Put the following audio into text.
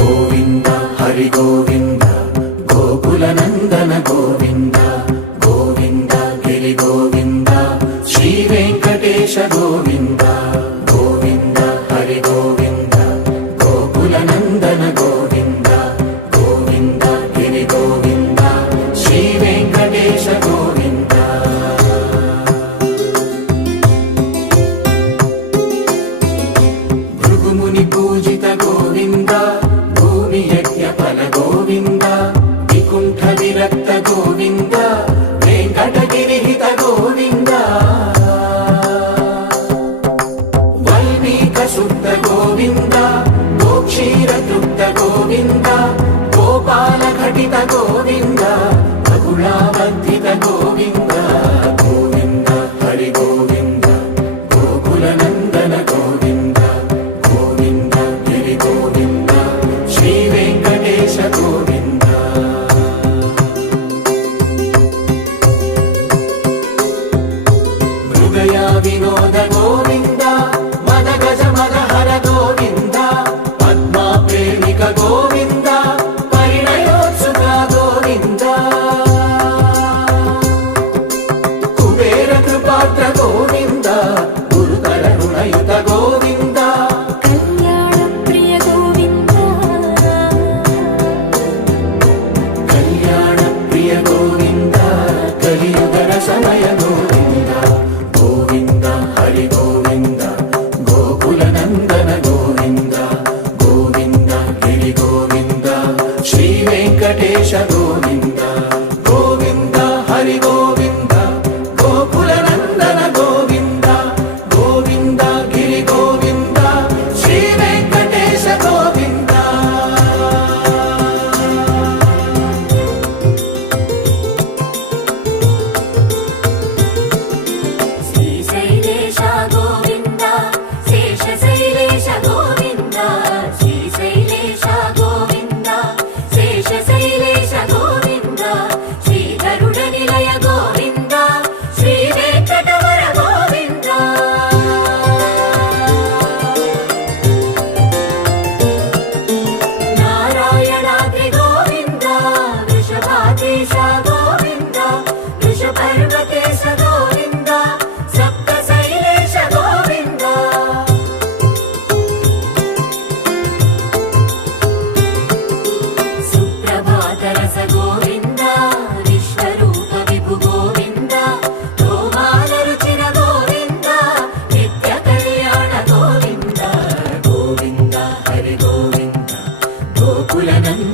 గోవింద హరి గోవింద గోకుల నందన గోవింద గోవింద గిరి గోవింద శ్రీ వెంకటేశ గోవింద గోవింద హరి గోవింద గోకుల నందన గోవింద గోవింద గిరి గోవింద శ్రీ వెంకటేశ గోవింద భృగుముని పూజిత గోవింద భూమి యజ్ఞ ఫల గోవింద వికుంఠ విరక్త గోవింద వెంకటగిరిహిత గోవింద వల్మీక శుద్ధ గోవింద గోక్షీర తృప్త గోవింద గోపాల ఘటిత గోవింద బహుళావర్ధిత గోవింద గోవింద హరి గోవింద గోకుల నందన గోవింద గోవింద గిరి గోవింద శ్రీ వెంకటేశ గోవింద హృదయ వినోద గోవింద మద గజ మద హర గోవింద పద్మా ప్రేమిక గోవింద పరిణయోత్సుక గోవింద కుబేర కృపాత్ర గోవింద గురుతర రుణయుత గోవింద కళ్యాణ ప్రియ గోవింద కళ్యాణ ప్రియ గోవింద కలియుగర సమయ గోవింద గోవింద హరి గోవింద గోకుల నందన గోవింద గోవింద గిరి గోవింద శ్రీ వెంకటేశ గోవింద గోవింద హరి గోవింద గోకుల నందన గోవింద గోవింద గిరి గోవింద శ్రీ వెంకటేశ గోవింద శ్రీశైలేశ గోవింద శేషశైలేశ గోవింద శ్రీశైలేశ గోవింద శేషశైలేశ గోవింద శ్రీ గరుడ నిలయ గోవింద శ్రీ వెంకటవర గోవింద నారాయణాద్రి గోవింద వృషభాద్రీశ గోవింద వృషపర్వతేశ గోవింద సప్తశైలేశ గోవింద సుప్రభాతరస గోవింద విశ్వరూప విభు గోవింద గోమాల రుచిర గోవింద నిత్య కళ్యాణ గోవింద గోవింద హరి గోవింద గోకుల నందన